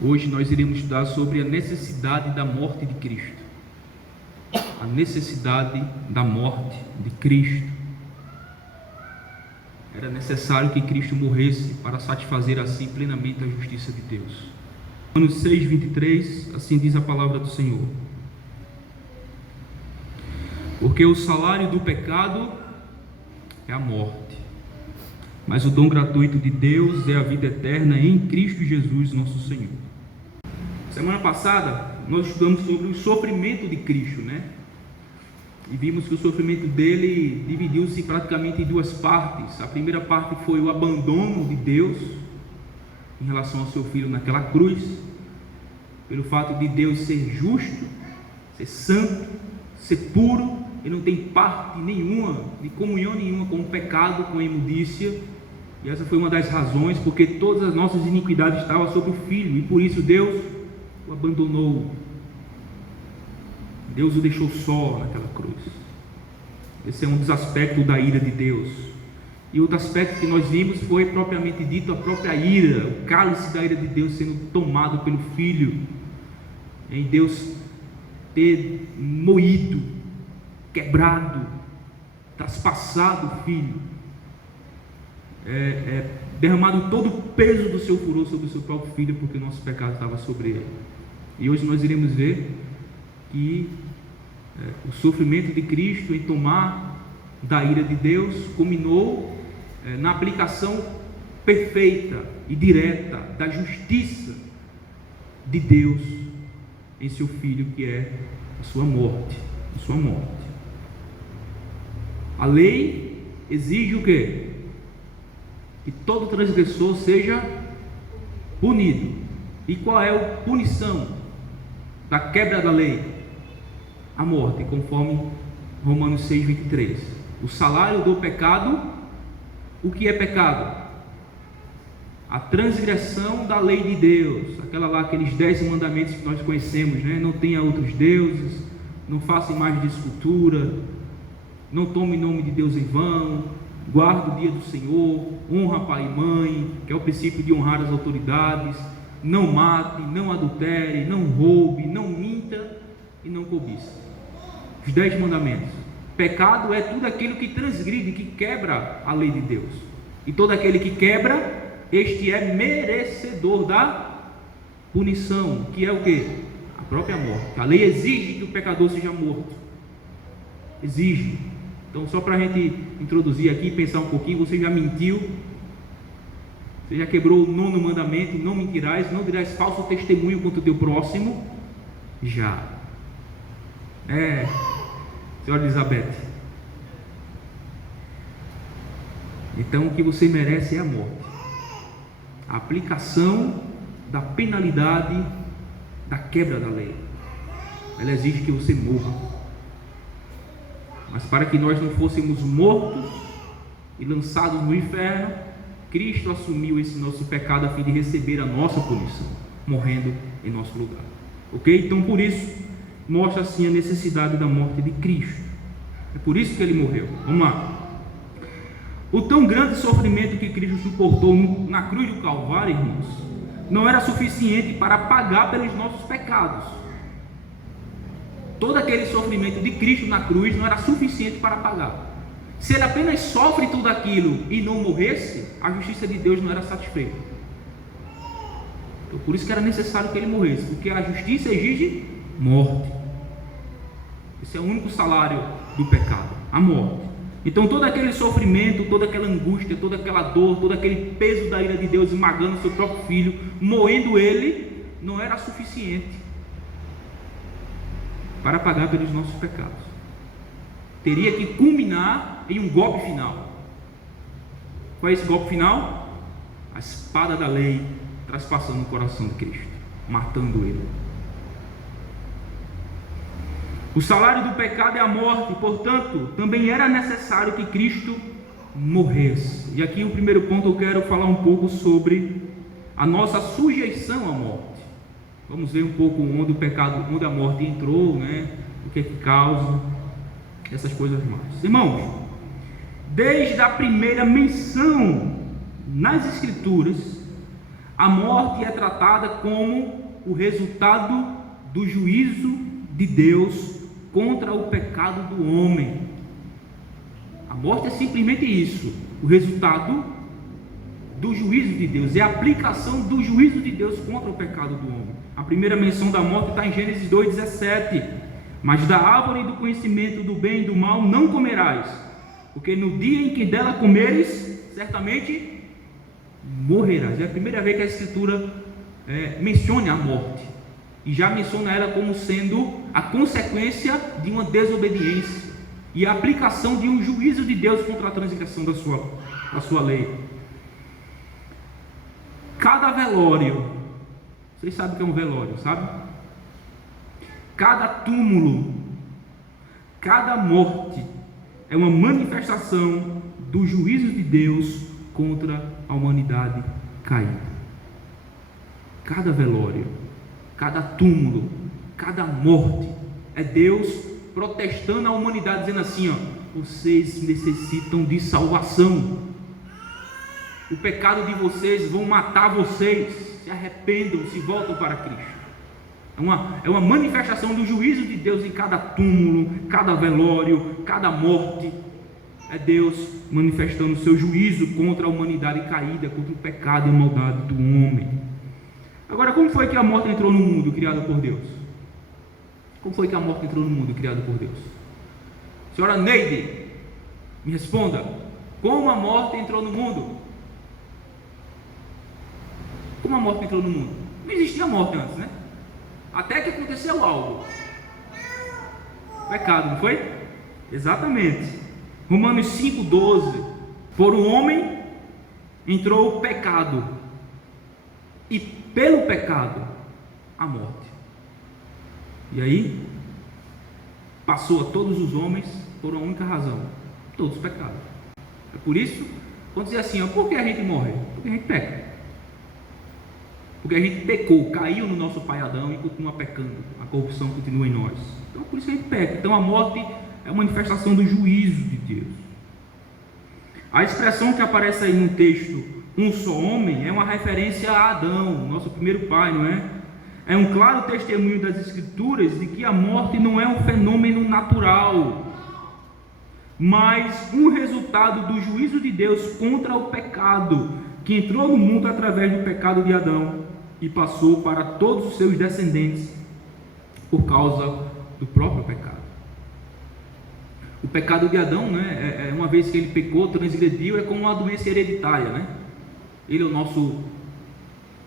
Hoje nós iremos estudar sobre a necessidade da morte de Cristo. A necessidade da morte de Cristo. Era necessário que Cristo morresse para satisfazer assim plenamente a justiça de Deus. Romanos 6:23, assim diz a palavra do Senhor. Porque o salário do pecado é a morte, mas o dom gratuito de Deus é a vida eterna em Cristo Jesus, nosso Senhor. Semana passada nós estudamos sobre o sofrimento de Cristo, né? E vimos que o sofrimento dele dividiu-se praticamente em duas partes. A primeira parte foi o abandono de Deus em relação ao seu filho naquela cruz, pelo fato de Deus ser justo, ser santo, ser puro. Ele não tem parte nenhuma, de comunhão nenhuma com o pecado, com a imundícia. E essa foi uma das razões, porque todas as nossas iniquidades estavam sobre o Filho, e por isso Deus o abandonou. Deus o deixou só naquela cruz. Esse é um dos aspectos da ira de Deus. E outro aspecto que nós vimos foi propriamente dito a própria ira, o cálice da ira de Deus sendo tomado pelo Filho, em Deus ter moído, quebrado, traspassado o Filho, derramado todo o peso do seu furor sobre o seu próprio Filho, porque o nosso pecado estava sobre ele. E hoje nós iremos ver que o sofrimento de Cristo em tomar da ira de Deus culminou na aplicação perfeita e direta da justiça de Deus em seu Filho, que é a sua morte. A sua morte. A lei exige o quê? Que todo transgressor seja punido. E qual é a punição da quebra da lei? A morte, conforme Romanos 6:23. O salário do pecado, o que é pecado? A transgressão da lei de Deus, aqueles 10 mandamentos que nós conhecemos, né? Não tenha outros deuses, não faça imagem de escultura, não tome o nome de Deus em vão, guarda o dia do Senhor, honra pai e mãe, que é o princípio de honrar as autoridades, não mate, não adultere, não roube, não minta e não cobice. Os 10 mandamentos. Pecado é tudo aquilo que transgride, que quebra a lei de Deus. E todo aquele que quebra, este é merecedor da punição, que é o quê? A própria morte. A lei exige que o pecador seja morto. Exige. Então, só para a gente introduzir aqui e pensar um pouquinho, você já mentiu, você já quebrou o 9º mandamento: não mentirás, não dirás falso testemunho contra o teu próximo. Já. Senhora Elizabeth. Então, o que você merece é a morte. A aplicação da penalidade da quebra da lei. Ela exige que você morra. Mas para que nós não fôssemos mortos e lançados no inferno, Cristo assumiu esse nosso pecado a fim de receber a nossa punição, morrendo em nosso lugar. Ok? Então, por isso, mostra assim a necessidade da morte de Cristo. É por isso que ele morreu. Vamos lá. O tão grande sofrimento que Cristo suportou na cruz do Calvário, irmãos, não era suficiente para pagar pelos nossos pecados. Todo aquele sofrimento de Cristo na cruz não era suficiente para pagar. Se ele apenas sofre tudo aquilo e não morresse, a justiça de Deus não era satisfeita. Então, por isso que era necessário que ele morresse, porque a justiça exige morte. Esse é o único salário do pecado, a morte. Então, todo aquele sofrimento, toda aquela angústia, toda aquela dor, todo aquele peso da ira de Deus esmagando seu próprio filho, moendo ele, não era suficiente para pagar pelos nossos pecados. Teria que culminar em um golpe final. Qual é esse golpe final? A espada da lei traspassando o coração de Cristo, matando ele. O salário do pecado é a morte, portanto, também era necessário que Cristo morresse. E aqui o primeiro ponto eu quero falar um pouco sobre a nossa sujeição à morte. Vamos ver um pouco onde o pecado, onde a morte entrou, né? O que é que causa essas coisas mais. Irmãos, desde a primeira menção nas Escrituras, A morte é tratada como o resultado do juízo de Deus contra o pecado do homem. A morte é simplesmente isso, o resultado do juízo de Deus, é a aplicação do juízo de Deus contra o pecado do homem. A primeira menção da morte está em Gênesis 2,17. Mas da árvore do conhecimento do bem e do mal não comerás, porque no dia em que dela comeres, certamente morrerás. É a primeira vez que a Escritura menciona a morte, e já menciona ela como sendo a consequência de uma desobediência e a aplicação de um juízo de Deus contra a transgressão da sua lei. Cada velório, vocês sabem o que é um velório, sabe? Cada túmulo, cada morte é uma manifestação do juízo de Deus contra a humanidade caída. Cada velório, cada túmulo, cada morte é Deus protestando a humanidade, dizendo assim: vocês necessitam de salvação. O pecado de vocês vão matar vocês. Se arrependam, se voltam para Cristo. É uma manifestação do juízo de Deus em cada túmulo, cada velório, cada morte. É Deus manifestando o seu juízo contra a humanidade caída, contra o pecado e a maldade do homem. Agora, como foi que a morte entrou no mundo criado por Deus? Como foi que a morte entrou no mundo criado por Deus? Senhora Neide, me responda. Como a morte entrou no mundo? Como a morte entrou no mundo? Não existia morte antes, né? Até que aconteceu algo. Pecado, não foi? Exatamente. Romanos 5,12. Por um homem entrou o pecado, e pelo pecado a morte. E aí passou a todos os homens por uma única razão: todos pecaram. É por isso, quando diz assim, por que a gente morre? Porque a gente peca. Porque a gente pecou, caiu no nosso pai Adão e continua pecando. A corrupção continua em nós. Então por isso que a gente peca. Então a morte é uma manifestação do juízo de Deus. A expressão que aparece aí no texto, um só homem, é uma referência a Adão, nosso primeiro pai, não é? É um claro testemunho das Escrituras de que a morte não é um fenômeno natural, mas um resultado do juízo de Deus contra o pecado, que entrou no mundo através do pecado de Adão e passou para todos os seus descendentes por causa do próprio pecado. O pecado de Adão, né, uma vez que ele pecou, transgrediu, é como uma doença hereditária, né? Ele é o nosso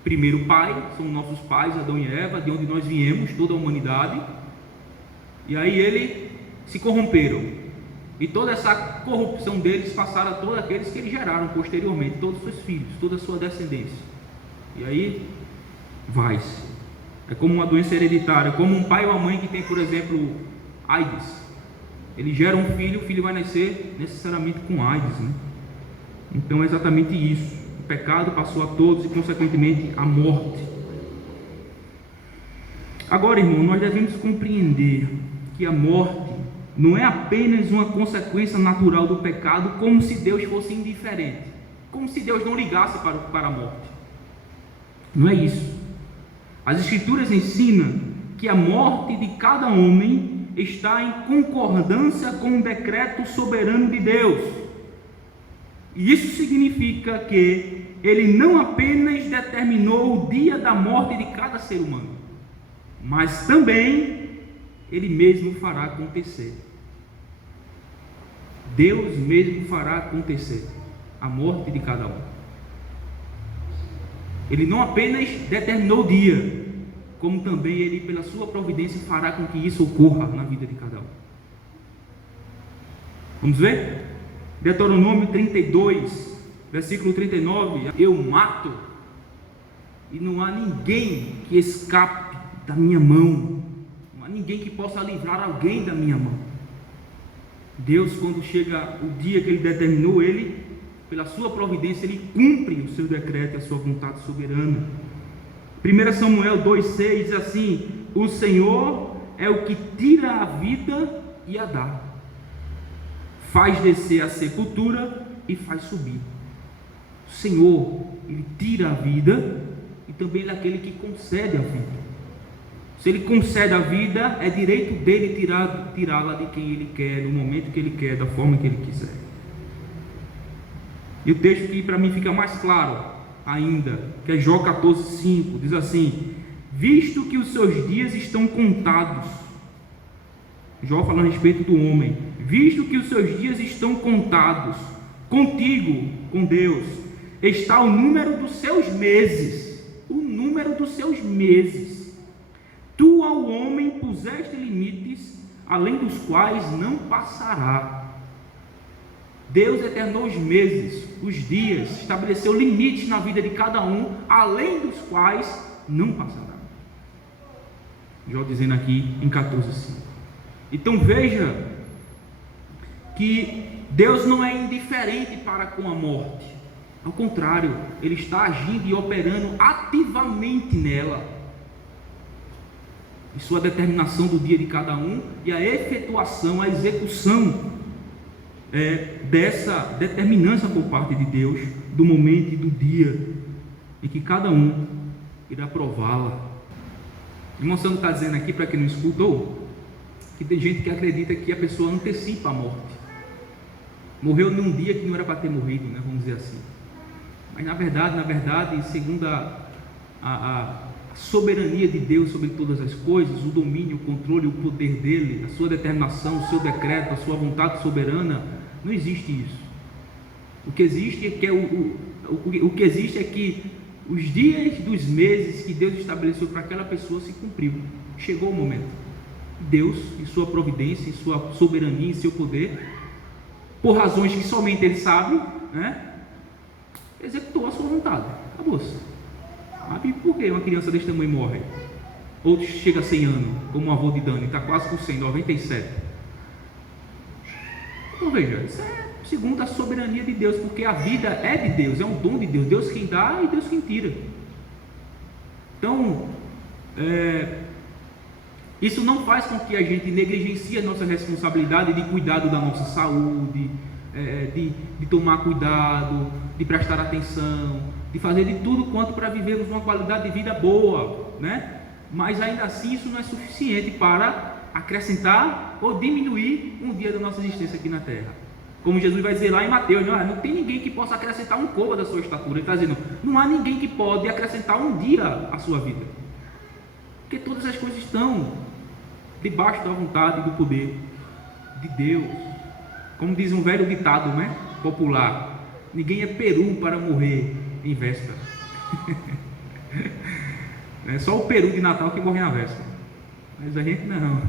primeiro pai, são nossos pais, Adão e Eva, de onde nós viemos, toda a humanidade. E aí eles se corromperam, e toda essa corrupção deles passaram a todos aqueles que eles geraram posteriormente, todos os seus filhos, toda a sua descendência. E aí vai-se. É como uma doença hereditária, como um pai ou uma mãe que tem, por exemplo, AIDS. Ele gera um filho, o filho vai nascer necessariamente com AIDS, né? Então é exatamente isso. O pecado passou a todos e consequentemente a morte. Agora, irmão, nós devemos compreender que a morte não é apenas uma consequência natural do pecado, como se Deus fosse indiferente, como se Deus não ligasse para a morte. Não é isso. As Escrituras ensinam que a morte de cada homem está em concordância com o decreto soberano de Deus. E isso significa que Ele não apenas determinou o dia da morte de cada ser humano, mas também Ele mesmo fará acontecer. Deus mesmo fará acontecer a morte de cada um. Ele não apenas determinou o dia, como também Ele, pela sua providência, fará com que isso ocorra na vida de cada um. Vamos ver? Deuteronômio 32, versículo 39. Eu mato, e não há ninguém que escape da minha mão. Não há ninguém que possa livrar alguém da minha mão. Deus, quando chega o dia que Ele determinou, Ele, pela sua providência, Ele cumpre o seu decreto e a sua vontade soberana. 1 Samuel 2,6 diz assim: o Senhor é o que tira a vida e a dá, faz descer a sepultura e faz subir. O Senhor, Ele tira a vida e também daquele que concede a vida. Se ele concede a vida, é direito dele tirá-la de quem ele quer, no momento que ele quer, da forma que ele quiser. E o texto que para mim fica mais claro ainda, que é Jó 14:5, diz assim: visto que os seus dias estão contados, Jó falando a respeito do homem, visto que os seus dias estão contados, contigo, com Deus, está o número dos seus meses, o número dos seus meses. Tu ao homem puseste limites, além dos quais não passará. Deus determinou os meses, os dias, estabeleceu limites na vida de cada um, além dos quais não passará. Jó dizendo aqui em 14:5. Então veja que Deus não é indiferente para com a morte. Ao contrário, Ele está agindo e operando ativamente nela. E sua determinação do dia de cada um e a efetuação, a execução dessa determinância por parte de Deus, do momento e do dia em que cada um irá prová-la. O irmão Sandro está dizendo aqui, para quem não escutou, que tem gente que acredita que a pessoa antecipa a morte. Morreu num dia que não era para ter morrido, né? Vamos dizer assim. Mas na verdade, segundo a soberania de Deus sobre todas as coisas, o domínio, o controle, o poder dele, a sua determinação, o seu decreto, a sua vontade soberana, não existe isso. O que existe é que os dias dos meses que Deus estabeleceu para aquela pessoa se cumpriu. Chegou o momento. Deus, em sua providência, em sua soberania, em seu poder, por razões que somente Ele sabe, né, executou a sua vontade. Acabou-se. Sabe por que uma criança desse tamanho morre? Outros chega a 100 anos, como o avô de Dani, está quase com 100, 97. Então veja, isso é segundo a soberania de Deus, porque a vida é de Deus, é um dom de Deus, Deus quem dá e Deus quem tira. Então, isso não faz com que a gente negligencie a nossa responsabilidade de cuidado da nossa saúde, de tomar cuidado, de prestar atenção, de fazer de tudo quanto para vivermos uma qualidade de vida boa, né? Mas ainda assim isso não é suficiente para acrescentar ou diminuir um dia da nossa existência aqui na terra. Como Jesus vai dizer lá em Mateus, não tem ninguém que possa acrescentar um côvado da sua estatura. Ele está dizendo, não há ninguém que pode acrescentar um dia à sua vida, porque todas as coisas estão debaixo da vontade e do poder de Deus. Como diz um velho ditado, né, popular, ninguém é peru para morrer em véspera. É só o peru de Natal que morre na véspera, mas a gente não,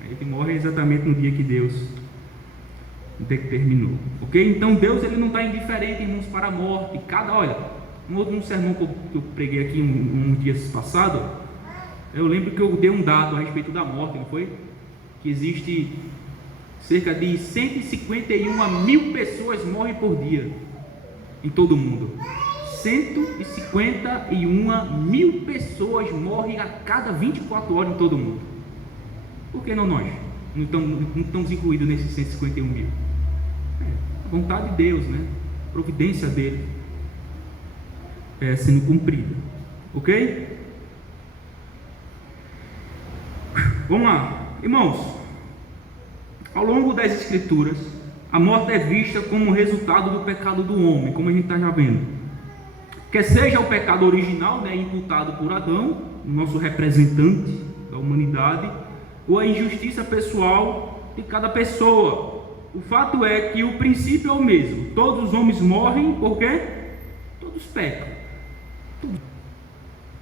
a gente morre exatamente no dia que Deus determinou, ok? Então Deus ele não está indiferente, irmãos, para a morte. Olha, um sermão que eu preguei aqui um dia passado, eu lembro que eu dei um dado a respeito da morte, não foi? Que existe cerca de 151 mil pessoas morrem por dia em todo o mundo. 151 mil pessoas morrem a cada 24 horas em todo o mundo. Por que não nós? Não estamos incluídos nesses 151 mil. A vontade de Deus, né? A providência dele sendo cumprida. Ok? Vamos lá, irmãos. Ao longo das Escrituras, a morte é vista como resultado do pecado do homem, como a gente está já vendo. Quer seja o pecado original, né, imputado por Adão, o nosso representante da humanidade, ou a injustiça pessoal de cada pessoa. O fato é que o princípio é o mesmo. Todos os homens morrem porque todos pecam.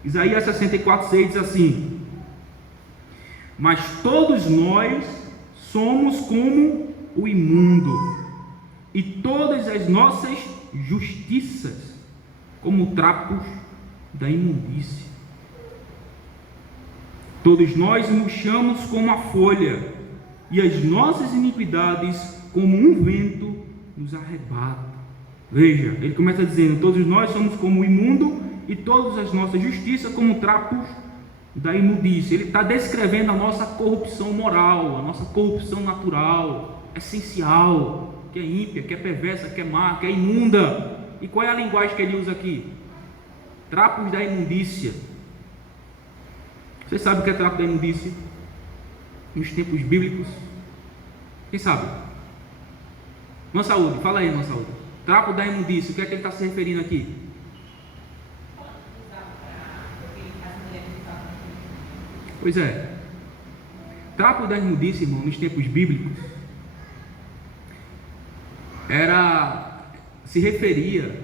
Isaías 64:6 diz assim: mas todos nós somos como o imundo, e todas as nossas justiças como trapos da imundície. Todos nós murchamos como a folha, e as nossas iniquidades como um vento nos arrebata. Veja, ele começa dizendo, todos nós somos como o imundo, e todas as nossas justiças como trapos da imundície. Ele está descrevendo a nossa corrupção moral, a nossa corrupção natural, essencial, que é ímpia, que é perversa, que é má, que é imunda. E qual é a linguagem que ele usa aqui? trapos da imundícia. Você sabe o que é trapo da imundícia? Nos tempos bíblicos? Quem sabe? Irmã Saúde, fala aí, irmã Saúde. Trapo da imundícia, o que é que ele está se referindo aqui? Pois é. Trapo da imundícia, irmão, nos tempos bíblicos, se referia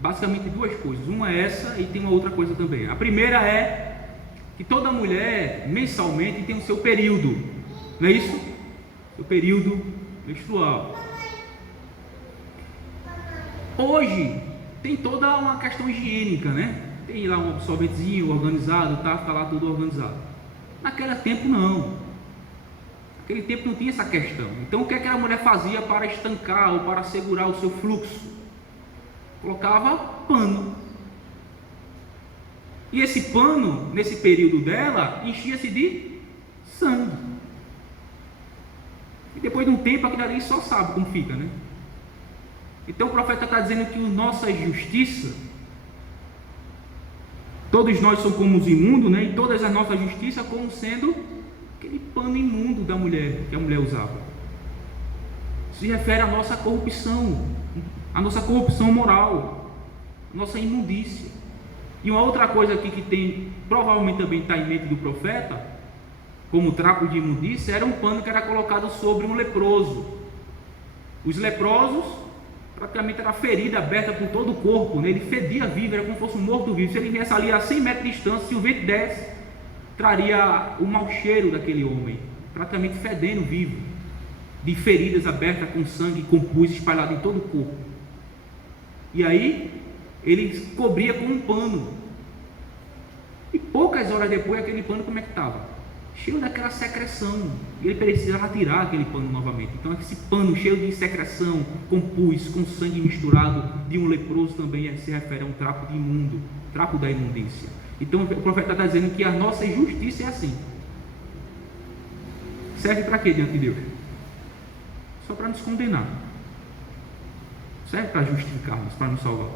basicamente a duas coisas. Uma é essa e tem uma outra coisa também. A primeira é que toda mulher mensalmente tem o seu período, não é isso? O período menstrual. Hoje tem toda uma questão higiênica, né? Tem lá um absorventezinho organizado, tá? Fica lá tudo organizado. Naquele tempo não. Naquele tempo não tinha essa questão. Então o que aquela mulher fazia para estancar ou para segurar o seu fluxo? Colocava pano. E esse pano, nesse período dela, enchia-se de sangue. E depois de um tempo, aquilo ali só sabe como fica, né? Então o profeta está dizendo que a nossa justiça, todos nós somos como os imundos, né? E todas as nossas justiças como sendo aquele pano imundo da mulher, que a mulher usava. Se refere à nossa corrupção, a nossa corrupção moral, a nossa imundícia. E uma outra coisa aqui que tem, provavelmente também está em mente do profeta, como trapo de imundícia, era um pano que era colocado sobre um leproso. Os leprosos, praticamente era ferida aberta por todo o corpo, né? Ele fedia vivo, era como se fosse um morto-vivo. Se ele viesse ali a 100 metros de distância, se o vento desse, traria o mau cheiro daquele homem, praticamente fedendo vivo, de feridas abertas com sangue, com pus espalhado em todo o corpo. E aí ele cobria com um pano, e poucas horas depois aquele pano como é que estava? Cheio daquela secreção, e ele precisava tirar aquele pano novamente. Então esse pano cheio de secreção, com pus, com sangue misturado de um leproso, também se refere a um trapo de imundo, trapo da imundícia. Então o profeta está dizendo que a nossa justiça é assim. Serve para quê diante de Deus? Só para nos condenar. Serve para justificar-nos, para nos salvar.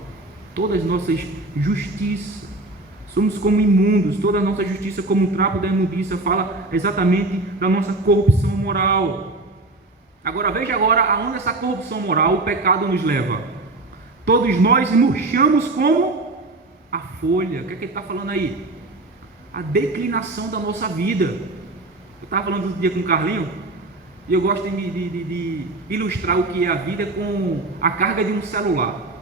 Todas as nossas justiças, somos como imundos, toda a nossa justiça como um trapo da imundícia, fala exatamente da nossa corrupção moral. Agora veja aonde essa corrupção moral, o pecado nos leva. Todos nós murchamos como a folha. O que é que ele está falando aí? A declinação da nossa vida. Eu estava falando outro dia com o Carlinho, e eu gosto de ilustrar o que é a vida com a carga de um celular.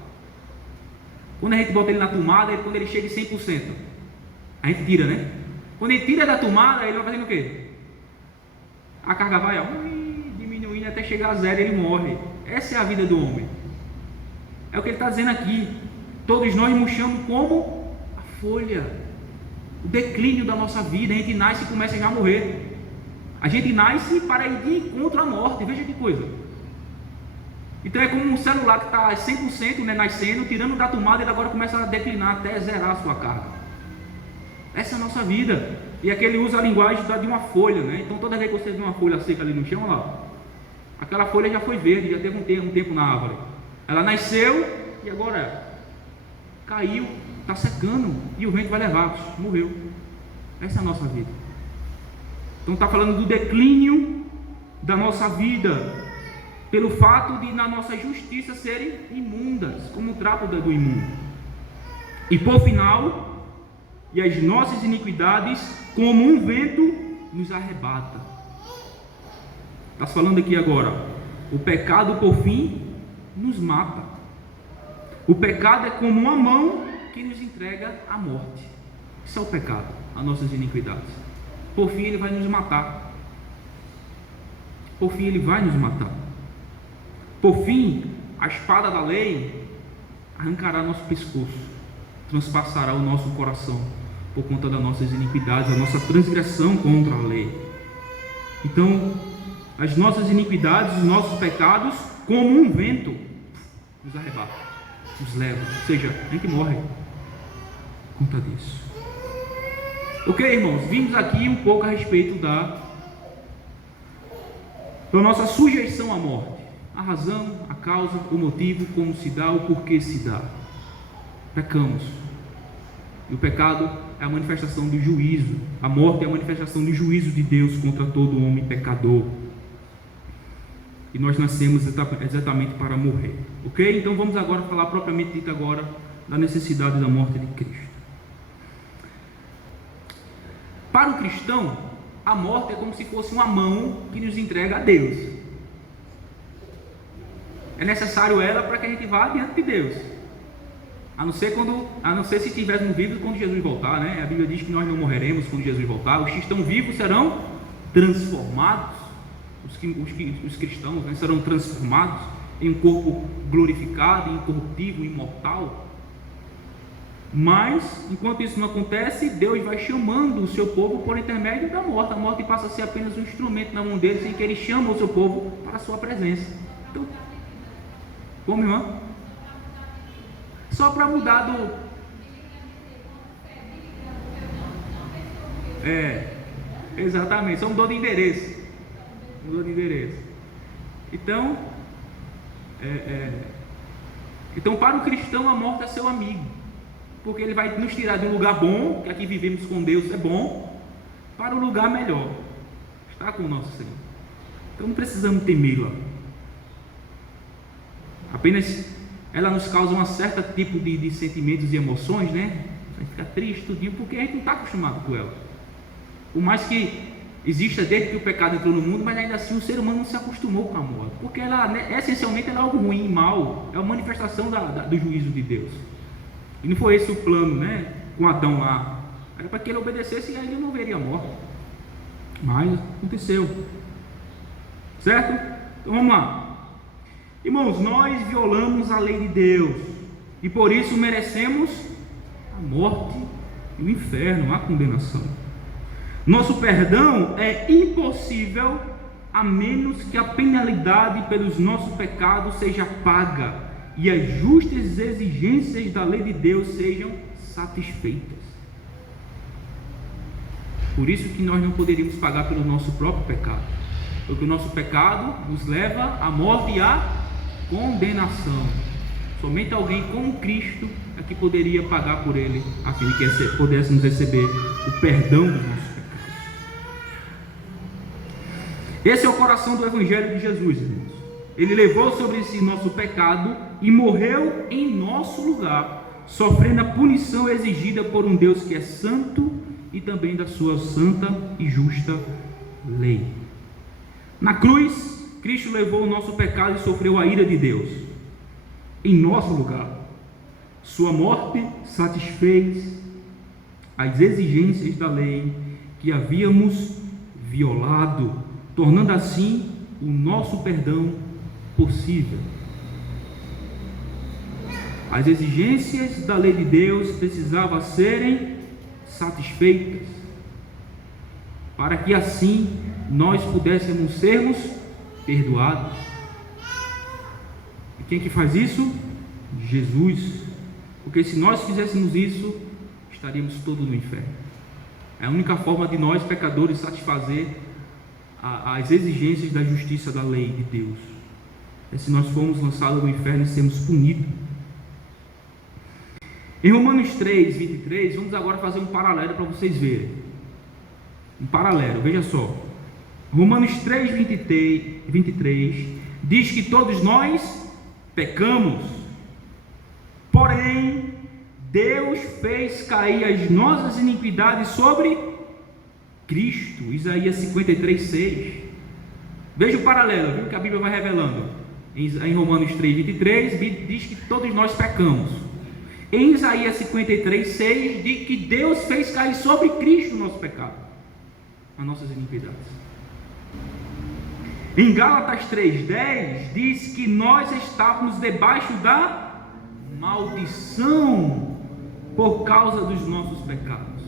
Quando a gente bota ele na tomada, quando ele chega em 100%, a gente tira, né? Quando ele tira da tomada, ele vai fazendo o quê? A carga vai diminuindo até chegar a zero, ele morre. Essa é a vida do homem. É o que ele está dizendo aqui. Todos nós murchamos como a folha. O declínio da nossa vida. A gente nasce e começa já a morrer. A gente nasce para ir de encontro à morte. Veja que coisa. Então é como um celular que está 100%, né, nascendo, tirando da tomada, ele agora começa a declinar até zerar a sua carga. Essa é a nossa vida. E aqui ele usa a linguagem de uma folha, né? Então toda vez que você vê uma folha seca ali no chão, olha lá, aquela folha já foi verde, já teve um tempo na árvore. Ela nasceu e agora caiu, está secando e o vento vai levar, morreu. Essa é a nossa vida. Então está falando do declínio da nossa vida, pelo fato de na nossa justiça serem imundas, como o trapo do imundo. E por final, e as nossas iniquidades, como um vento, nos arrebata. Está falando aqui agora, o pecado por fim nos mata. O pecado é como uma mão que nos entrega à morte. Isso é o pecado, as nossas iniquidades. Por fim ele vai nos matar. Por fim ele vai nos matar. Por fim, a espada da lei arrancará nosso pescoço, transpassará o nosso coração, por conta das nossas iniquidades, a nossa transgressão contra a lei. Então, as nossas iniquidades, os nossos pecados, como um vento, nos arrebata, nos leva, ou seja, a gente morre por conta disso. Ok, irmãos, vimos aqui um pouco a respeito da nossa sujeição à morte. A razão, a causa, o motivo, como se dá, o porquê se dá. Pecamos. E o pecado é a manifestação do juízo. A morte é a manifestação do juízo de Deus contra todo homem pecador. E nós nascemos exatamente para morrer. Ok? Então vamos agora falar propriamente dito agora da necessidade da morte de Cristo. Para o cristão, a morte é como se fosse uma mão que nos entrega a Deus. É necessário ela para que a gente vá diante de Deus. A não ser se estivéssemos vivos quando Jesus voltar, né? A Bíblia diz que nós não morreremos quando Jesus voltar. Os que estão vivos serão transformados. Os cristãos, né, serão transformados em um corpo glorificado, incorruptível, imortal. Mas, enquanto isso não acontece, Deus vai chamando o seu povo por intermédio da morte. A morte passa a ser apenas um instrumento na mão deles, em que ele chama o seu povo para a sua presença. Então, como irmã? Só para mudar do... exatamente, só mudou de endereço. Então, então, para o cristão, a morte é seu amigo. Porque ele vai nos tirar de um lugar bom, que aqui vivemos com Deus é bom, para um lugar melhor. Está com o nosso Senhor. Então não precisamos temê-la. Apenas ela nos causa um certo tipo de sentimentos e emoções, né? A gente fica triste, tudinho, porque a gente não está acostumado com ela. Por mais que exista desde que o pecado entrou no mundo, mas ainda assim o ser humano não se acostumou com a morte. Porque ela, né, essencialmente, ela é algo ruim, mal. É uma manifestação do juízo de Deus. E não foi esse o plano, né? Com Adão lá. Era para que ele obedecesse e aí ele não veria a morte. Mas aconteceu. Certo? Então vamos lá. Irmãos, nós violamos a lei de Deus. E por isso merecemos a morte e o inferno, a condenação. Nosso perdão é impossível a menos que a penalidade pelos nossos pecados seja paga e as justas exigências da lei de Deus sejam satisfeitas. Por isso que nós não poderíamos pagar pelo nosso próprio pecado, porque o nosso pecado nos leva à morte e à condenação. Somente alguém como Cristo é que poderia pagar por ele, a fim de que pudéssemos receber o perdão dos nossos pecados. Esse é o coração do Evangelho de Jesus, irmãos. Ele levou sobre si nosso pecado e morreu em nosso lugar, sofrendo a punição exigida por um Deus que é santo e também da sua santa e justa lei. Na cruz, Cristo levou o nosso pecado e sofreu a ira de Deus em nosso lugar. Sua morte satisfez as exigências da lei que havíamos violado, tornando assim o nosso perdão possível. As exigências da lei de Deus precisavam serem satisfeitas, para que assim nós pudéssemos sermos perdoados. E quem que faz isso? Jesus. Porque se nós fizéssemos isso, estaríamos todos no inferno. É a única forma de nós, pecadores, satisfazer as exigências da justiça da lei de Deus. É se nós formos lançados no inferno e sermos punidos. Em Romanos 3, 23, vamos agora fazer um paralelo para vocês verem. Um paralelo, veja só. Romanos 3, 23 diz que todos nós pecamos, porém Deus fez cair as nossas iniquidades sobre Cristo. Isaías 53, 6. Veja o paralelo, viu, que a Bíblia vai revelando. Em Romanos 3, 23 diz que todos nós pecamos. Em Isaías 53, 6 diz que Deus fez cair sobre Cristo o nosso pecado, as nossas iniquidades. Em Gálatas 3:10 diz que nós estávamos debaixo da maldição por causa dos nossos pecados.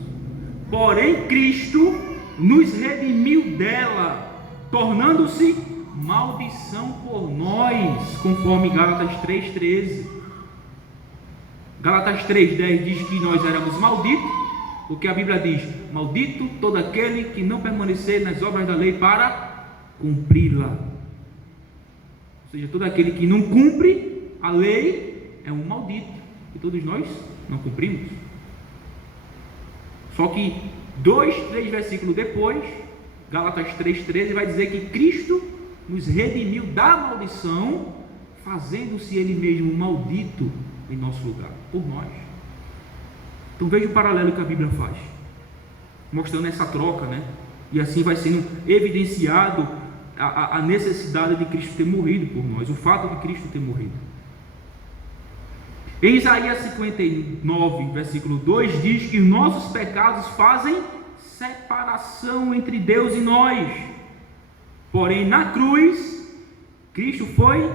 Porém Cristo nos redimiu dela, tornando-se maldição por nós, conforme Gálatas 3:13. Gálatas 3:10 diz que nós éramos malditos, porque a Bíblia diz: maldito todo aquele que não permanecer nas obras da lei para cumpri-la. Ou seja, todo aquele que não cumpre a lei é um maldito, e todos nós não cumprimos. Só que 2, 3 versículos depois, Gálatas 3,13, vai dizer que Cristo nos redimiu da maldição, fazendo-se Ele mesmo maldito em nosso lugar, por nós. Então veja o paralelo que a Bíblia faz, mostrando essa troca, né? E assim vai sendo evidenciado a necessidade de Cristo ter morrido por nós, o fato de Cristo ter morrido. Em Isaías 59, versículo 2, diz que nossos pecados fazem separação entre Deus e nós. Porém, na cruz, Cristo foi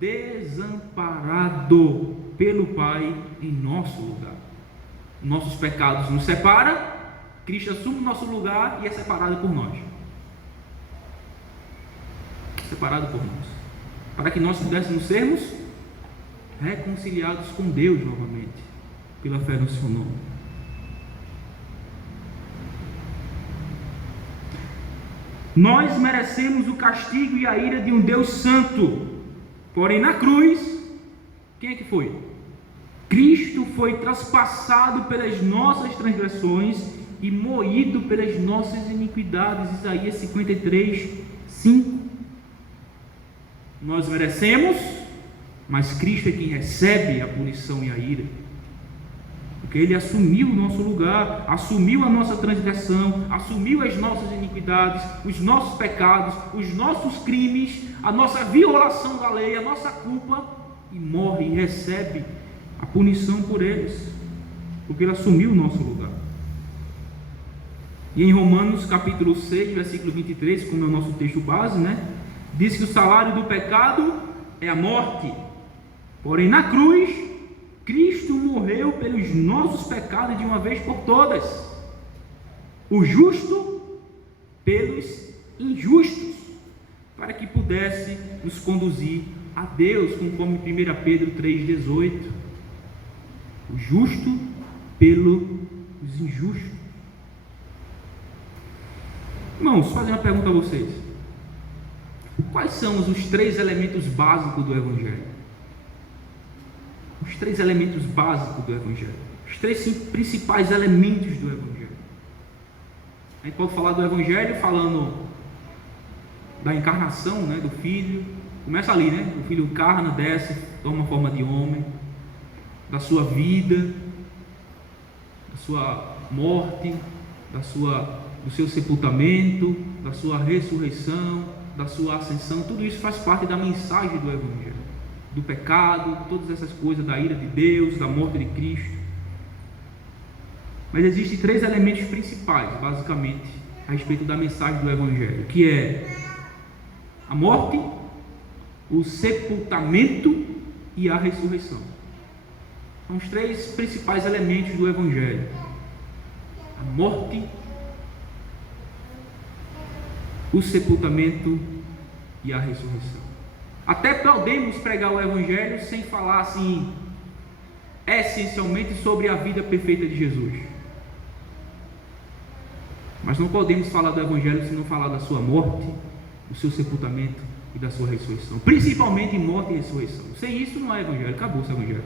desamparado pelo Pai em nosso lugar. Nossos pecados nos separam, Cristo assume o nosso lugar e é separado por nós. Separado por nós. Para que nós pudéssemos sermos reconciliados com Deus novamente, pela fé no seu nome. Nós merecemos o castigo e a ira de um Deus santo, porém na cruz, quem é que foi? Cristo foi traspassado pelas nossas transgressões e moído pelas nossas iniquidades. Isaías 53, 5. Nós merecemos, mas Cristo é quem recebe a punição e a ira, porque Ele assumiu o nosso lugar, assumiu a nossa transgressão, assumiu as nossas iniquidades, os nossos pecados, os nossos crimes, a nossa violação da lei, a nossa culpa, e morre e recebe a punição por eles, porque Ele assumiu o nosso lugar. E em Romanos capítulo 6, versículo 23, como é o nosso texto base, né? Diz que o salário do pecado é a morte, porém na cruz, Cristo morreu pelos nossos pecados de uma vez por todas, o justo pelos injustos, para que pudesse nos conduzir a Deus, conforme 1 Pedro 3,18, o justo pelos injustos. Irmãos, vou fazer uma pergunta a vocês: quais são os 3 elementos básicos do Evangelho? Os 3 elementos básicos do Evangelho, os 3 principais elementos do Evangelho. A gente pode falar do Evangelho falando da encarnação, né, do Filho. Começa ali, né? O Filho encarna, desce, toma a forma de homem, da sua vida, da sua morte, do seu sepultamento, da sua ressurreição, da sua ascensão. Tudo isso faz parte da mensagem do Evangelho, do pecado, todas essas coisas, da ira de Deus, da morte de Cristo. Mas existem 3 elementos principais, basicamente, a respeito da mensagem do Evangelho, que é a morte, o sepultamento e a ressurreição. São os 3 principais elementos do Evangelho: a morte, o sepultamento e a ressurreição. Até podemos pregar o Evangelho sem falar assim essencialmente sobre a vida perfeita de Jesus, mas não podemos falar do Evangelho se não falar da sua morte, do seu sepultamento e da sua ressurreição, principalmente em morte e ressurreição. Sem isso não é Evangelho, acabou o seu Evangelho.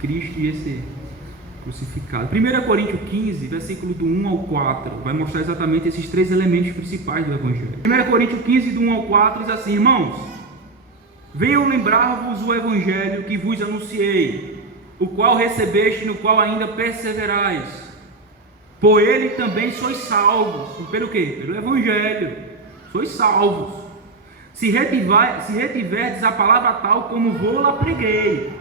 Cristo e esse crucificado. 1 Coríntios 15, versículo do 1 ao 4, vai mostrar exatamente esses 3 elementos principais do Evangelho. 1 Coríntios 15, do 1 ao 4, diz assim: irmãos, venham lembrar-vos o Evangelho que vos anunciei, o qual recebeste, no qual ainda perseverais. Por ele também sois salvos. Pelo quê? Pelo Evangelho. Sois salvos. Se retiverdes a palavra tal como vou-la preguei,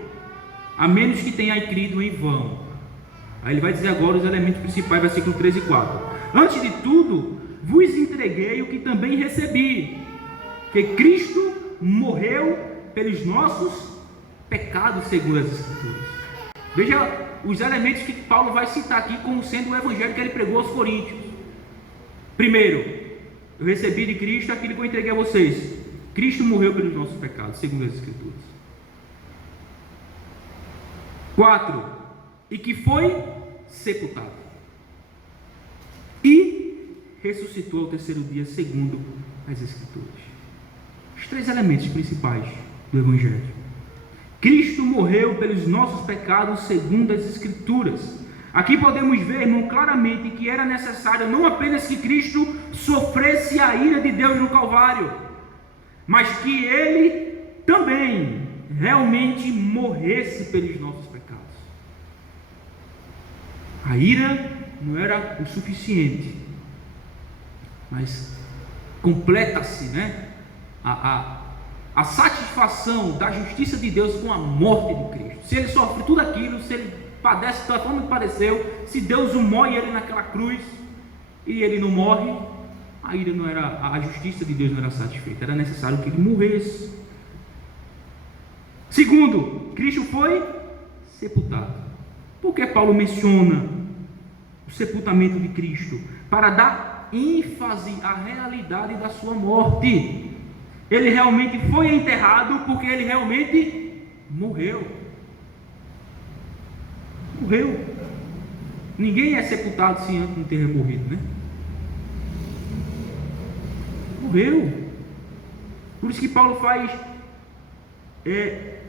a menos que tenha crido em vão. Aí ele vai dizer agora os elementos principais, versículo 3 e 4. Antes de tudo, vos entreguei o que também recebi, que Cristo morreu pelos nossos pecados, segundo as Escrituras. Veja os elementos que Paulo vai citar aqui como sendo o Evangelho que ele pregou aos Coríntios. Primeiro, eu recebi de Cristo aquilo que eu entreguei a vocês: Cristo morreu pelos nossos pecados, segundo as Escrituras. 4, e que foi sepultado e ressuscitou ao terceiro dia, segundo as Escrituras. os 3 elementos principais do Evangelho. Cristo morreu pelos nossos pecados segundo as Escrituras. Aqui podemos ver, irmão, claramente que era necessário não apenas que Cristo sofresse a ira de Deus no Calvário, mas que Ele também realmente morresse pelos nossos pecados. A ira não era o suficiente, mas completa-se, né, a satisfação da justiça de Deus com a morte de Cristo. Se Ele sofre tudo aquilo, se Ele padece da forma que padeceu, se Deus o moe Ele naquela cruz e Ele não morre, a ira não era, a justiça de Deus não era satisfeita, era necessário que Ele morresse. Segundo, Cristo foi sepultado. Por que Paulo menciona o sepultamento de Cristo? Para dar ênfase à realidade da sua morte. Ele realmente foi enterrado porque Ele realmente morreu. Morreu. Ninguém é sepultado sem antes não ter morrido, né? Morreu. Por isso que Paulo faz, é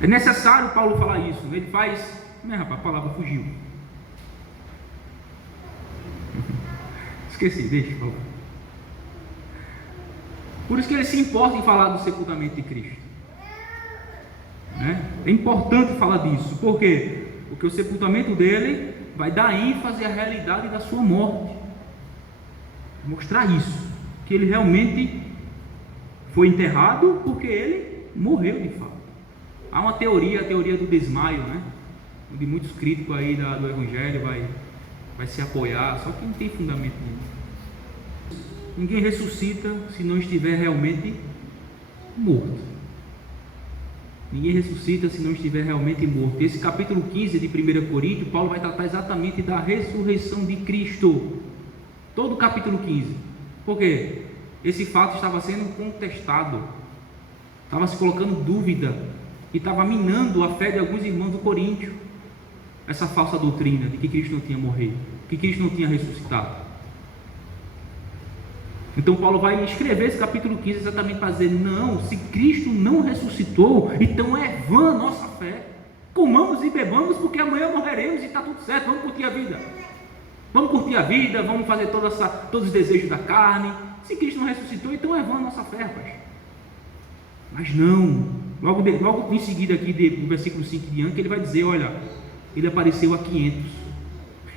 necessário Paulo falar isso. Ele faz, rapaz, a palavra fugiu. Esqueci, deixa eu falar. Por isso que ele se importa em falar do sepultamento de Cristo, né? É importante falar disso. Por quê? Porque o sepultamento dele vai dar ênfase à realidade da sua morte, mostrar isso, que ele realmente foi enterrado porque ele morreu de fato. Há uma teoria, a teoria do desmaio, né? Onde muitos críticos aí do Evangelho vai se apoiar, só que não tem fundamento nenhum. Ninguém ressuscita se não estiver realmente morto. Ninguém ressuscita se não estiver realmente morto. Esse capítulo 15 de 1 Coríntios, Paulo vai tratar exatamente da ressurreição de Cristo. Todo o capítulo 15. Por quê? Esse fato estava sendo contestado, estava se colocando dúvida, e estava minando a fé de alguns irmãos do Coríntio. Essa falsa doutrina de que Cristo não tinha morrido, que Cristo não tinha ressuscitado. Então Paulo vai escrever esse capítulo 15 exatamente para dizer: não, se Cristo não ressuscitou, então é vã a nossa fé. Comamos e bebamos, porque amanhã morreremos e está tudo certo, vamos curtir a vida. Vamos curtir a vida, vamos fazer todos os desejos da carne. Se Cristo não ressuscitou, então é vã a nossa fé, rapaz. Mas não, logo em seguida aqui do versículo 5 diante, ele vai dizer: olha, ele apareceu a 500,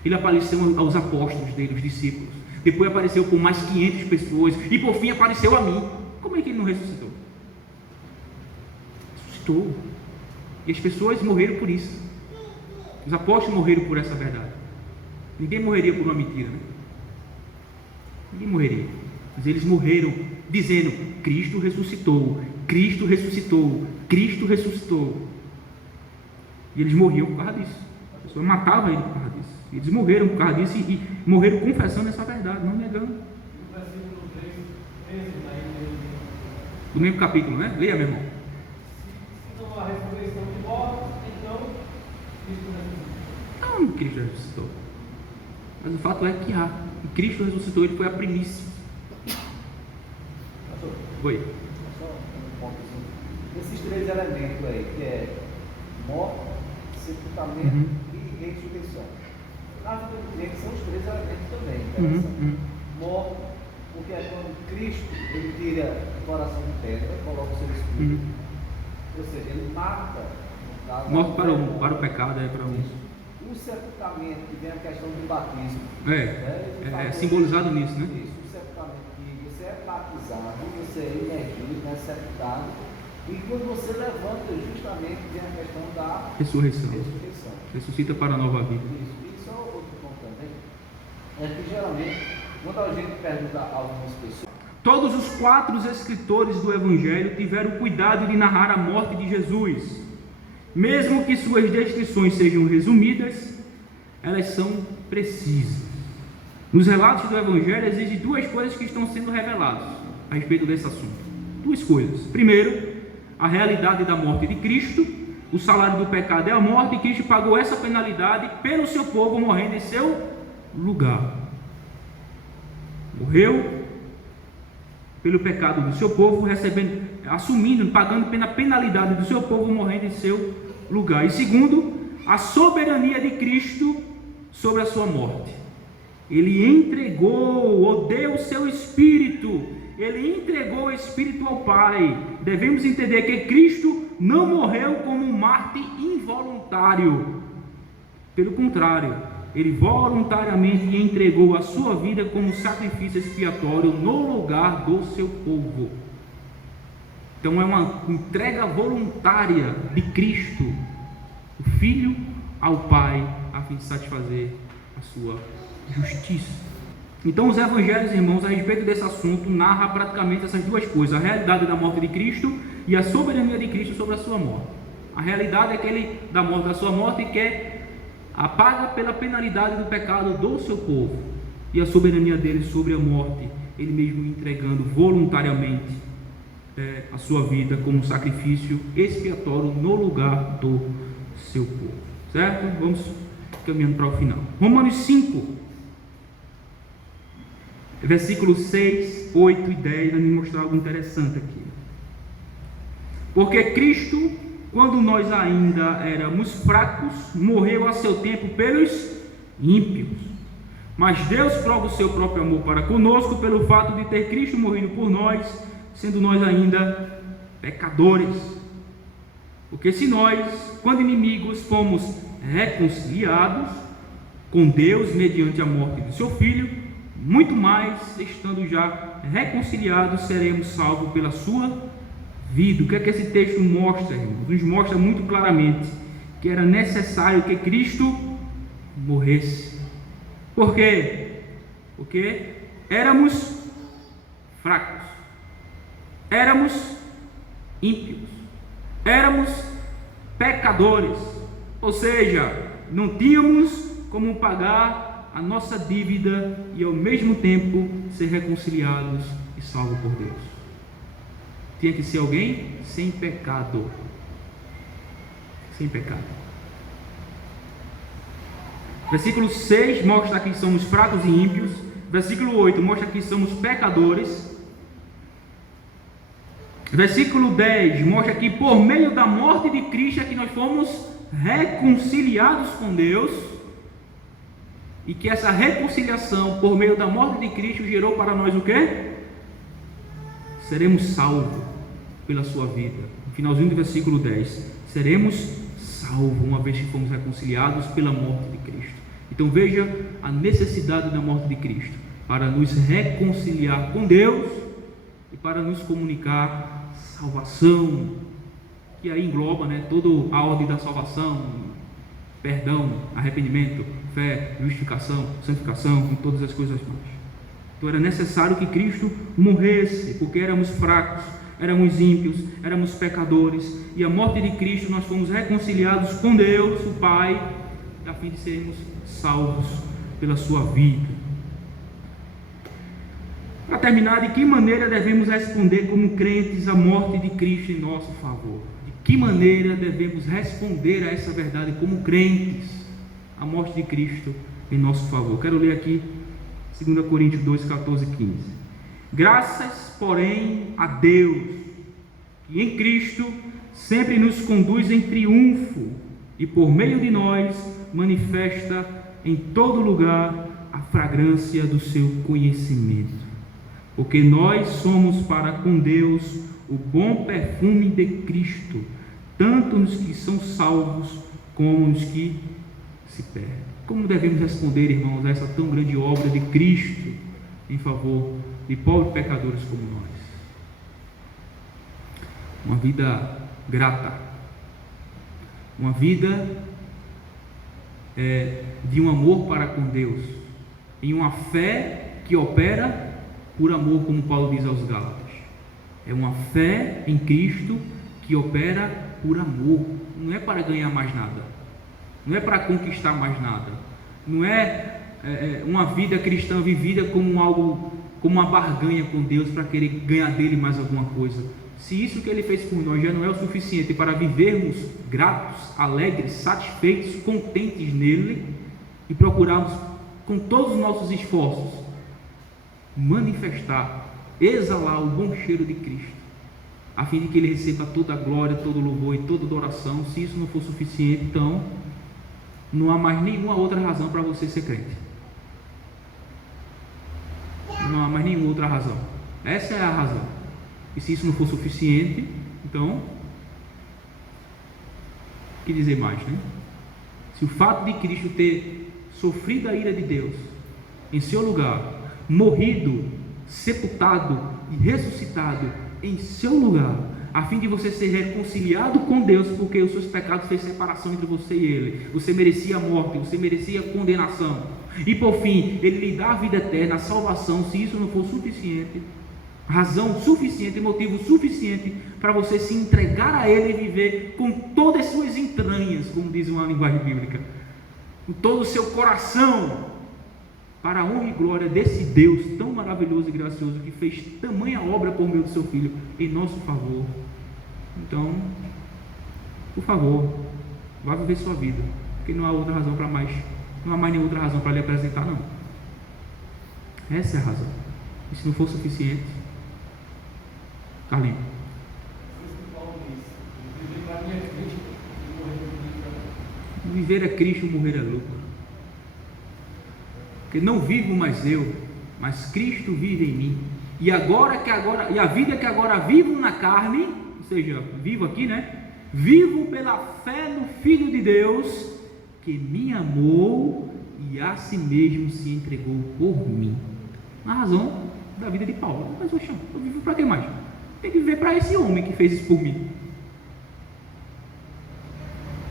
ele apareceu aos apóstolos dele, os discípulos, depois apareceu por mais 500 pessoas, e por fim apareceu a mim. Como é que ele não ressuscitou? Ressuscitou. E as pessoas morreram por isso. Os apóstolos morreram por essa verdade. Ninguém morreria por uma mentira, né? Ninguém morreria. Mas eles morreram dizendo: Cristo ressuscitou, Cristo ressuscitou, Cristo ressuscitou. E eles morriam por causa disso. A pessoa matava ele por causa disso. E eles morreram por causa disso e morreram confessando essa verdade, não negando. Do mesmo capítulo, né? Leia, meu irmão. Se não há ressurreição de mortos, então Cristo ressuscitou. Não, Cristo ressuscitou. Mas o fato é que há. E Cristo ressuscitou, ele foi a primícia. Oi. Só um pontozinho. Esses 3 elementos aí, que é morte, sepultamento e ressurreição. Na vida do crente são os 3 elementos também. Morte, porque é quando Cristo ele tira o coração de pedra, coloca o seu espírito. Ou seja, ele mata. Morte para o pecado, para o... O sepultamento, que vem a questão do batismo. É simbolizado nisso, né? Isso, o sepultamento, que você é batizado, você é imergido, né, sepultado, e quando você levanta, justamente vem a questão da ressurreição. Ressuscita para a nova vida. Isso é outro ponto também. É que geralmente, quando a gente pergunta a algumas pessoas, todos os 4 escritores do Evangelho tiveram cuidado de narrar a morte de Jesus. Mesmo que suas descrições sejam resumidas, elas são precisas. Nos relatos do Evangelho existem 2 coisas que estão sendo reveladas a respeito desse assunto. 2 coisas. Primeiro, a realidade da morte de Cristo. O salário do pecado é a morte, e Cristo pagou essa penalidade pelo seu povo, morrendo em seu lugar. morreu pelo pecado do seu povo, assumindo, pagando pela penalidade do seu povo, morrendo em seu lugar. E segundo, a soberania de Cristo sobre a sua morte. Ele entregou, ou deu o seu Espírito, ele entregou o Espírito ao Pai. Devemos entender que Cristo não morreu como um mártir involuntário. Pelo contrário, ele voluntariamente entregou a sua vida como sacrifício expiatório no lugar do seu povo. Então é uma entrega voluntária de Cristo, o Filho, ao Pai, a fim de satisfazer a sua justiça. Então os evangelhos, irmãos, a respeito desse assunto, narram praticamente essas duas coisas: a realidade da morte de Cristo e a soberania de Cristo sobre a sua morte. A realidade é que ele, da morte da sua morte, quer apaga pela penalidade do pecado do seu povo, e a soberania dele sobre a morte, ele mesmo entregando voluntariamente a sua vida como sacrifício expiatório no lugar do seu povo. Certo? Vamos caminhando para o final. Romanos 5, versículos 6, 8 e 10, vai me mostrar algo interessante aqui. Porque Cristo, quando nós ainda éramos fracos, morreu a seu tempo pelos ímpios. Mas Deus prova o seu próprio amor para conosco pelo fato de ter Cristo morrido por nós, sendo nós ainda pecadores. Porque se nós, quando inimigos, fomos reconciliados com Deus mediante a morte do seu Filho, muito mais, estando já reconciliados, seremos salvos pela sua vida. O que é que esse texto mostra, irmãos? Nos mostra muito claramente que era necessário que Cristo morresse. Por quê? Porque éramos fracos, éramos ímpios, éramos pecadores, ou seja, não tínhamos como pagar a nossa dívida e ao mesmo tempo ser reconciliados e salvos por Deus. Tinha que ser alguém sem pecado. Sem pecado. Versículo 6 mostra que somos fracos e ímpios. Versículo 8 mostra que somos pecadores. Versículo 10 mostra que por meio da morte de Cristo é que nós fomos reconciliados com Deus. E que essa reconciliação por meio da morte de Cristo gerou para nós o quê? Seremos salvos pela sua vida. No finalzinho do versículo 10, seremos salvos uma vez que fomos reconciliados pela morte de Cristo. Então veja a necessidade da morte de Cristo para nos reconciliar com Deus e para nos comunicar salvação, que aí engloba, toda a ordem da salvação: perdão, arrependimento, fé, justificação, santificação e todas as coisas mais. Então era necessário que Cristo morresse, porque éramos fracos, éramos ímpios, éramos pecadores, e a morte de Cristo nós fomos reconciliados com Deus, o Pai, a fim de sermos salvos pela sua vida. Para terminar, de que maneira devemos responder como crentes à morte de Cristo em nosso favor? De que maneira devemos responder a essa verdade como crentes, a morte de Cristo em nosso favor? Quero ler aqui 2 Coríntios 2, 14 e 15. Graças, porém, a Deus, que em Cristo sempre nos conduz em triunfo e por meio de nós manifesta em todo lugar a fragrância do seu conhecimento. Porque nós somos para com Deus o bom perfume de Cristo, tanto nos que são salvos como nos que se perdem. Como devemos responder, irmãos, a essa tão grande obra de Cristo em favor de pobres pecadores como nós? Uma vida grata, uma vida de um amor para com Deus, em uma fé que opera por amor, como Paulo diz aos Gálatas. É uma fé em Cristo que opera por amor, não é para ganhar mais nada, não é para conquistar mais nada, não é uma vida cristã vivida como algo, como uma barganha com Deus para querer ganhar dele mais alguma coisa. Se isso que ele fez por nós já não é o suficiente para vivermos gratos, alegres, satisfeitos, contentes nele, e procurarmos com todos os nossos esforços manifestar, exalar o bom cheiro de Cristo, a fim de que Ele receba toda a glória, todo o louvor e toda a adoração. Se isso não for suficiente, então não há mais nenhuma outra razão para você ser crente. Não há mais nenhuma outra razão. Essa é a razão. E se isso não for suficiente, então, o que dizer mais, né? Se o fato de Cristo ter sofrido a ira de Deus em seu lugar, morrido, sepultado e ressuscitado em seu lugar, a fim de você ser reconciliado com Deus, porque os seus pecados fez separação entre você e Ele. Você merecia a morte, você merecia a condenação, e por fim Ele lhe dá a vida eterna, a salvação. Se isso não for suficiente, razão suficiente, motivo suficiente para você se entregar a Ele e viver com todas as suas entranhas, como diz uma linguagem bíblica, com todo o seu coração, para a honra e glória desse Deus tão maravilhoso e gracioso, que fez tamanha obra por meio do seu Filho em nosso favor. Então, por favor, vá viver sua vida, porque não há outra razão para mais, não há mais nenhuma outra razão para lhe apresentar, não. Essa é a razão. E se não for suficiente, está limpo. Viver é Cristo, morrer é lucro. Porque não vivo mais eu, mas Cristo vive em mim. E a vida que agora vivo na carne, ou seja, vivo aqui, né? Vivo pela fé no Filho de Deus, que me amou e a si mesmo se entregou por mim. A razão da vida de Paulo. Mas eu vivo para quem mais? Tem que viver para esse homem que fez isso por mim.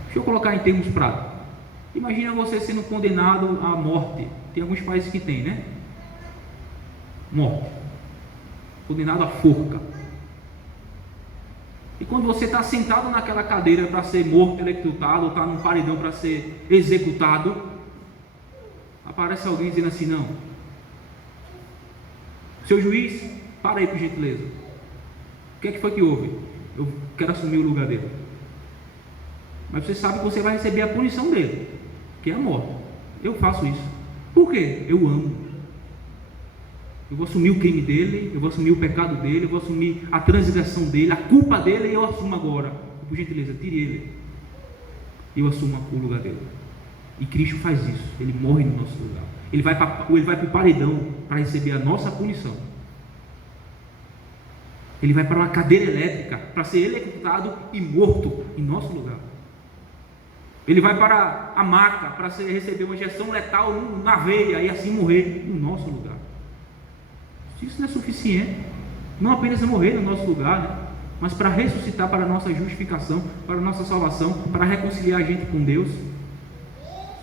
Deixa eu colocar em termos práticos. Imagina você sendo condenado à morte. Tem alguns países que tem, né? Morte. Condenado à forca. E quando você está sentado naquela cadeira para ser morto, eletrocutado, ou está num paredão para ser executado, aparece alguém dizendo assim: não, seu juiz, para aí por gentileza. O que é que foi que houve? Eu quero assumir o lugar dele. Mas você sabe que você vai receber a punição dele, que é a morte. Eu faço isso. Por quê? Eu amo. Eu vou assumir o crime dele, eu vou assumir o pecado dele, eu vou assumir a transgressão dele, a culpa dele, e eu assumo agora. Por gentileza, tire ele. Eu assumo o lugar dele. E Cristo faz isso. Ele morre no nosso lugar. Ele vai para o paredão para receber a nossa punição. Ele vai para uma cadeira elétrica para ser eletrocutado e morto em nosso lugar. Ele vai para a maca para receber uma injeção letal na veia e assim morrer no nosso lugar. Se isso não é suficiente, não apenas morrer no nosso lugar, né, mas para ressuscitar para a nossa justificação, para a nossa salvação, para reconciliar a gente com Deus.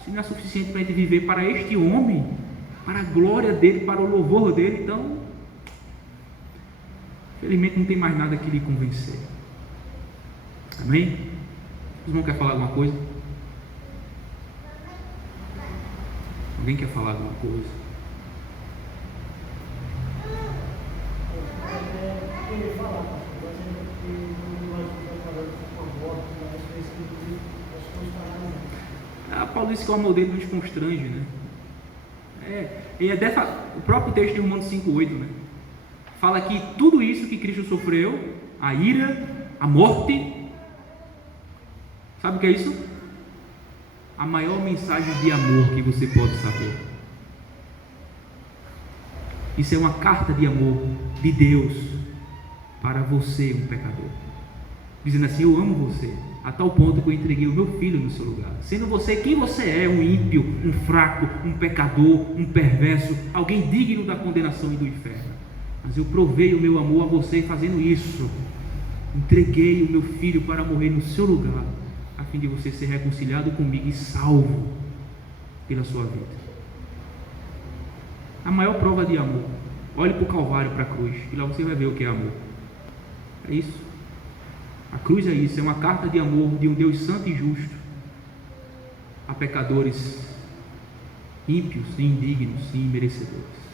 Se não é suficiente para a gente viver para este homem, para a glória dele, para o louvor dele, então, infelizmente não tem mais nada que lhe convencer. Amém? Os irmãos querem falar alguma coisa? Alguém quer falar alguma coisa? Paulo disse que o amor dele nos constrange, né? O próprio texto de Romanos 5,8, né? Fala que tudo isso que Cristo sofreu, a ira, a morte, sabe o que é isso? A maior mensagem de amor que você pode saber. Isso é uma carta de amor de Deus para você, um pecador, dizendo assim: eu amo você a tal ponto que eu entreguei o meu filho no seu lugar, sendo você quem você é, um ímpio, um fraco, um pecador, um perverso, alguém digno da condenação e do inferno. Mas eu provei o meu amor a você fazendo isso. Entreguei o meu filho para morrer no seu lugar, a fim de você ser reconciliado comigo e salvo pela sua vida. A maior prova de amor. Olhe para o Calvário, para a cruz, e lá você vai ver o que é amor. É isso. A cruz é isso, é uma carta de amor de um Deus santo e justo a pecadores ímpios, indignos e imerecedores.